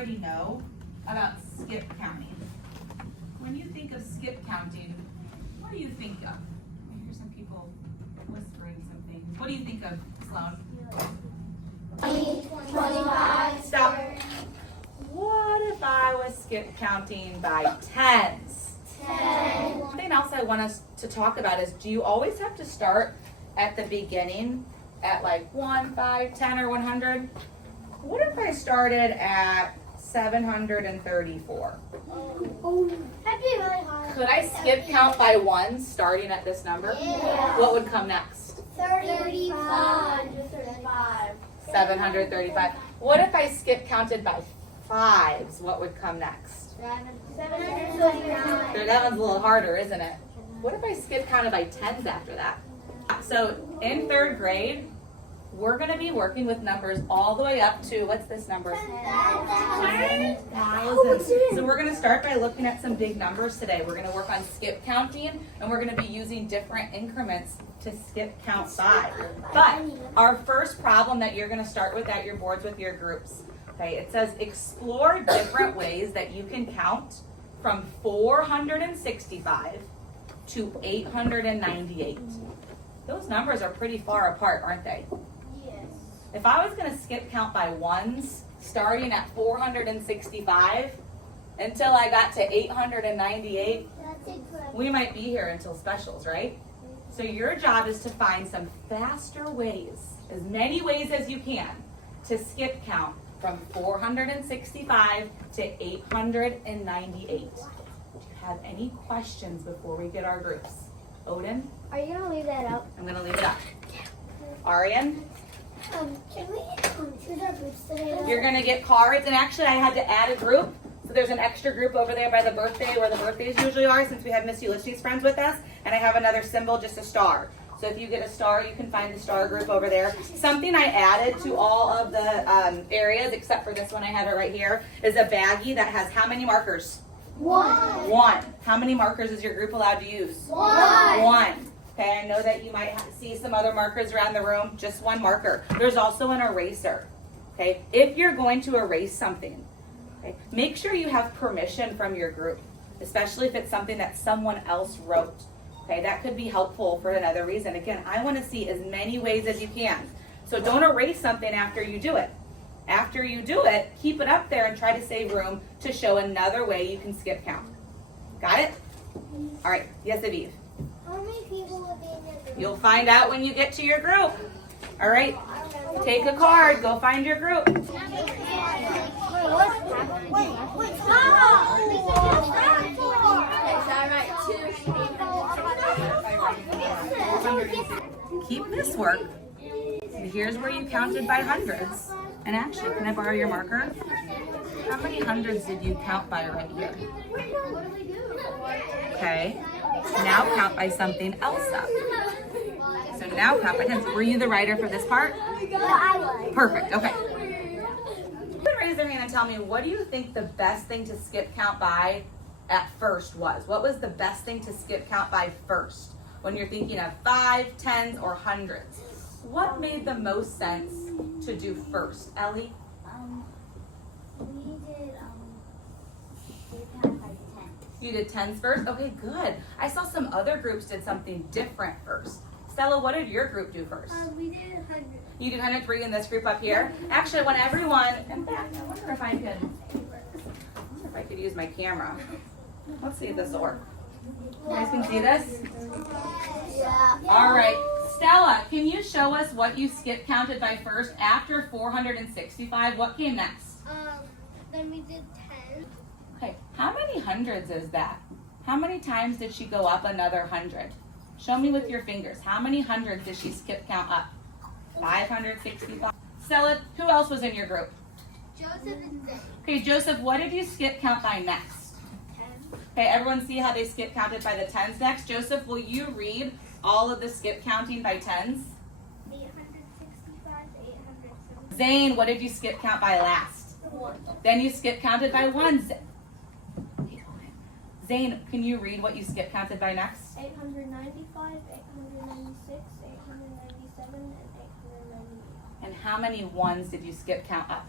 already know about skip counting. When you think of skip counting, what do you think of? I hear some people whispering some things. What do you think of, Sloan? 20, 25. Stop. What if I was skip counting by tens? 10. Something else I want us to talk about is, do you always have to start at the beginning at like 1, 5, 10, or 100? What if I started at 734? Oh, that'd be really hard. Could I skip count by ones starting at this number? Yeah. What would come next? 35. 735. What if I skip counted by fives? What would come next? 729. That one's a little harder, isn't it? What if I skip counted by tens after that? So in 3rd grade, we're going to be working with numbers all the way up to, what's this number? 10,000. So we're going to start by looking at some big numbers today. We're going to work on skip counting, and we're going to be using different increments to skip count by. But our first problem that you're going to start with at your boards with your groups, okay, it says explore different ways that you can count from 465 to 898. Those numbers are pretty far apart, aren't they? Yes. If I was going to skip count by ones, starting at 465 until I got to 898, we might be here until specials, right? So your job is to find some faster ways, as many ways as you can, to skip count from 465 to 898. Do you have any questions before we get our groups? Odin? Are you gonna leave that up? I'm going to leave it up. Arian? Can we choose our groups today? You're going to get cards, and actually I had to add a group. So there's an extra group over there by the birthday where the birthdays usually are, since we have Miss Ulysses friends with us, and I have another symbol, just a star. So if you get a star, you can find the star group over there. Something I added to all of the areas, except for this one, I have it right here, is a baggie that has how many markers? 1. 1. How many markers is your group allowed to use? 1. 1. Okay, I know that you might see some other markers around the room, just 1 marker. There's also an eraser. Okay, if you're going to erase something, okay, make sure you have permission from your group, especially if it's something that someone else wrote. Okay, that could be helpful for another reason. Again, I want to see as many ways as you can. So don't erase something after you do it. After you do it, keep it up there and try to save room to show another way you can skip count. Got it? All right, yes, Aviv. How many people will be in your group? You'll find out when you get to your group. All right, take a card, go find your group. Keep this work. Here's where you counted by hundreds. And actually, can I borrow your marker? How many hundreds did you count by right here? Okay, now count by something else up. So now count by tens. Were you the writer for this part? Perfect, okay. Raise their hand and tell me, what do you think the best thing to skip count by at first was? What was the best thing to skip count by first? When you're thinking of 5, 10s, or hundreds. What made the most sense to do first? Ellie? We did count by 10. You did 10s first? Okay, good. I saw some other groups did something different first. Stella, what did your group do first? We did 100. You did 100 for you in this group up here? Actually, I want everyone, in fact, I wonder if I could use my camera. Let's see if this will work. You guys can see this? Yeah. All right. Stella, can you show us what you skip counted by first after 465? What came next? Then we did 10. Okay, how many hundreds is that? How many times did she go up another 100? Show me with your fingers. How many hundreds did she skip count up? 565. Stella, who else was in your group? Joseph and Zane. Okay, Joseph, what did you skip count by next? 10. Okay, everyone see how they skip counted by the tens next? Joseph, will you read all of the skip counting by tens? 865, 870. Zane, what did you skip count by last? 1. Then you skip counted by ones. Zane, can you read what you skip counted by next? 895, 896, 897, and 898. And how many ones did you skip count up?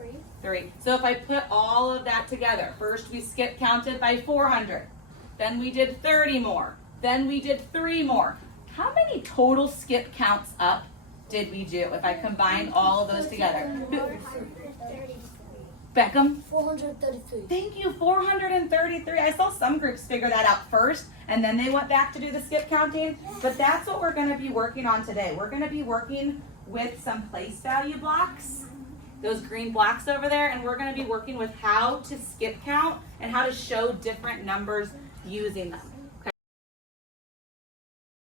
3. 3. So if I put all of that together, first we skip counted by 400, then we did 30 more, then we did 3 more. How many total skip counts up did we do if I combine all of those together? Beckham? 433. Thank you, 433. I saw some groups figure that out first and then they went back to do the skip counting, but that's what we're going to be working on today. We're going to be working with some place value blocks, those green blocks over there, and we're going to be working with how to skip count and how to show different numbers using them.